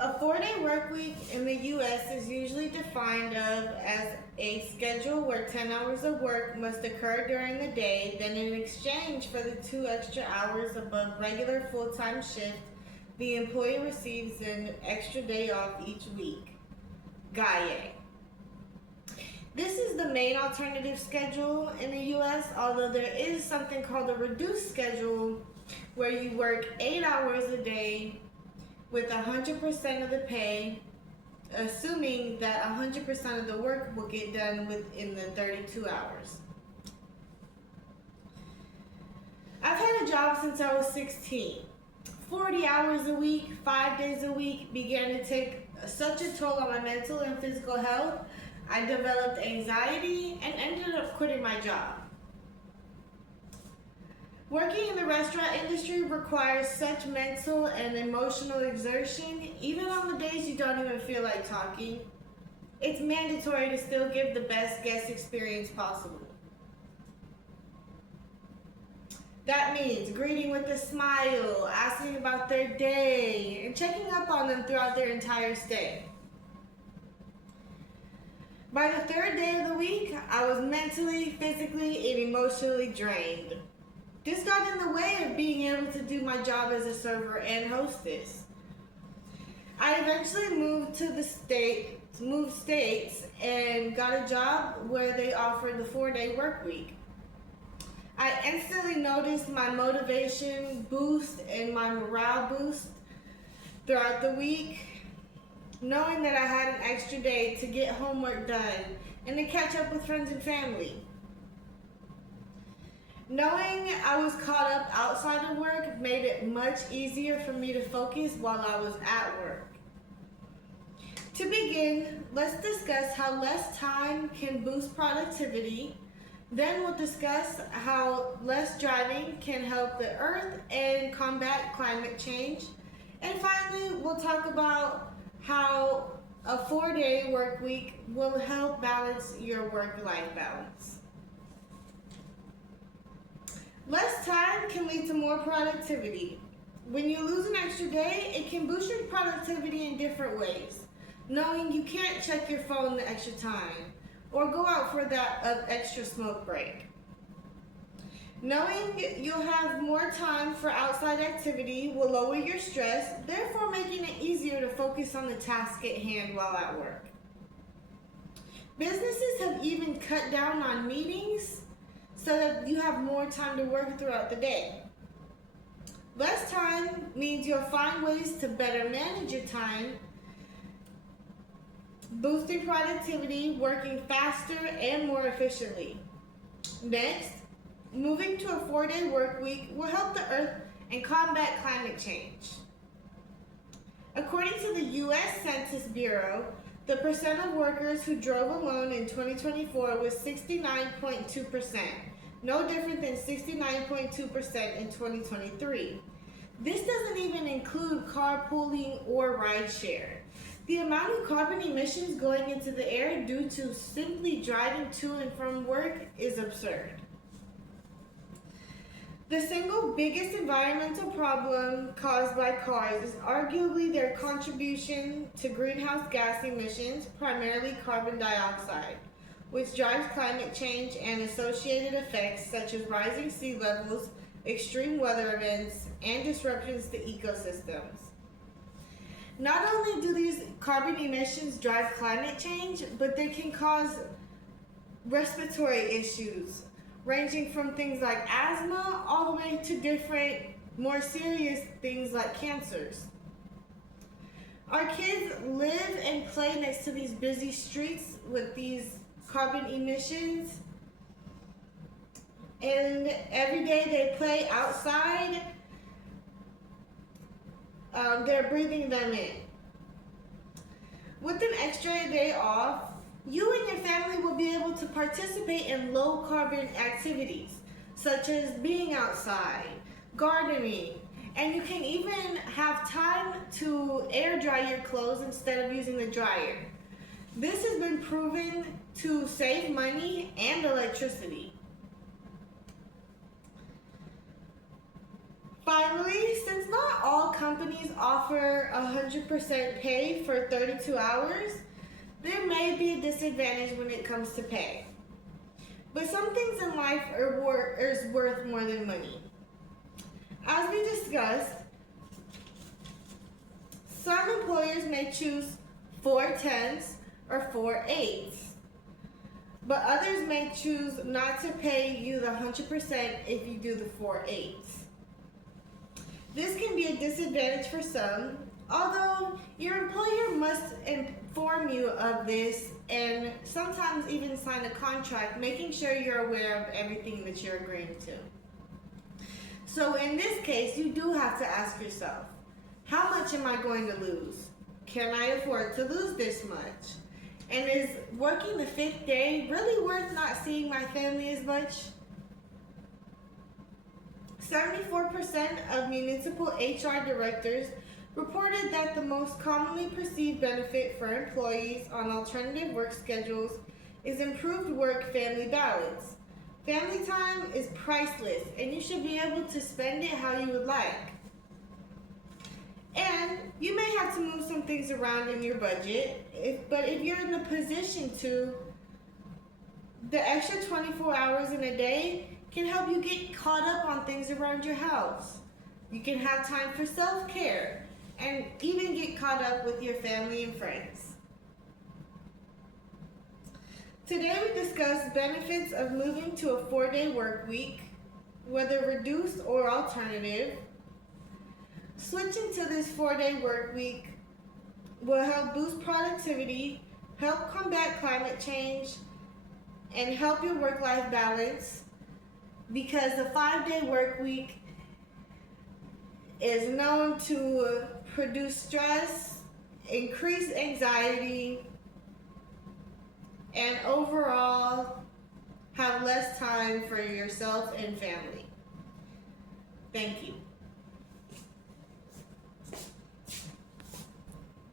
A 4-day work week in the U.S. is usually defined as a schedule where 10 hours of work must occur during the day, then in exchange for the 2 extra hours above regular full-time shift, the employee receives an extra day off each week. GAIE. This is the main alternative schedule in the U.S., although there is something called a reduced schedule where you work 8 hours a day with 100% of the pay, assuming that 100% of the work will get done within the 32 hours. I've had a job since I was 16. 40 hours a week, 5 days a week began to take such a toll on my mental and physical health. I developed anxiety and ended up quitting my job. Working in the restaurant industry requires such mental and emotional exertion, even on the days you don't even feel like talking. It's mandatory to still give the best guest experience possible. That means greeting with a smile, asking about their day, and checking up on them throughout their entire stay. By the 3rd day of the week, I was mentally, physically, and emotionally drained. This got in the way of being able to do my job as a server and hostess. I eventually moved states and got a job where they offered the 4-day work week. I instantly noticed my motivation boost and my morale boost throughout the week, knowing that I had an extra day to get homework done and to catch up with friends and family. Knowing I was caught up outside of work made it much easier for me to focus while I was at work. To begin, let's discuss how less time can boost productivity. Then we'll discuss how less driving can help the earth and combat climate change. And finally, we'll talk about how a 4-day work week will help balance your work-life balance. Less time can lead to more productivity. When you lose an extra day, it can boost your productivity in different ways. Knowing you can't check your phone the extra time or go out for that extra smoke break. Knowing you'll have more time for outside activity will lower your stress, therefore making it easier to focus on the task at hand while at work. Businesses have even cut down on meetings so that you have more time to work throughout the day. Less time means you'll find ways to better manage your time, boosting productivity, working faster and more efficiently. Next, moving to a 4-day work week will help the earth and combat climate change. According to the U.S. Census Bureau, the percent of workers who drove alone in 2024 was 69.2%, no different than 69.2% in 2023. This doesn't even include carpooling or rideshare. The amount of carbon emissions going into the air due to simply driving to and from work is absurd. The single biggest environmental problem caused by cars is arguably their contribution to greenhouse gas emissions, primarily carbon dioxide, which drives climate change and associated effects such as rising sea levels, extreme weather events, and disruptions to ecosystems. Not only do these carbon emissions drive climate change, but they can cause respiratory issues, ranging from things like asthma all the way to different, more serious things like cancers. Our kids live and play next to these busy streets with these carbon emissions, and every day they play outside, they're breathing them in. With an extra day off, you and your family will be able to participate in low carbon activities, such as being outside, gardening, and you can even have time to air dry your clothes instead of using the dryer. This has been proven to save money and electricity. Finally, since not all companies offer 100% pay for 32 hours, there may be a disadvantage when it comes to pay. But some things in life are worth more than money. As we discussed, some employers may choose 4/10s or 4/8s, but others may choose not to pay you the 100% if you do the 4/8s. This can be a disadvantage for some, although your employer must inform you of this and sometimes even sign a contract making sure you're aware of everything that you're agreeing to. So in this case, you do have to ask yourself, how much am I going to lose? Can I afford to lose this much? And is working the 5th day really worth not seeing my family as much? 74% of municipal HR directors reported that the most commonly perceived benefit for employees on alternative work schedules is improved work-family balance. Family time is priceless, and you should be able to spend it how you would like. And you may have to move some things around in your budget, but if you're in the position to, the extra 24 hours in a day can help you get caught up on things around your house. You can have time for self-care and even get caught up with your family and friends. Today we discussed benefits of moving to a 4-day work week, whether reduced or alternative. Switching to this 4-day work week will help boost productivity, help combat climate change, and help your work-life balance, because the 5-day work week is known to produce stress, increase anxiety, and overall have less time for yourself and family. Thank you.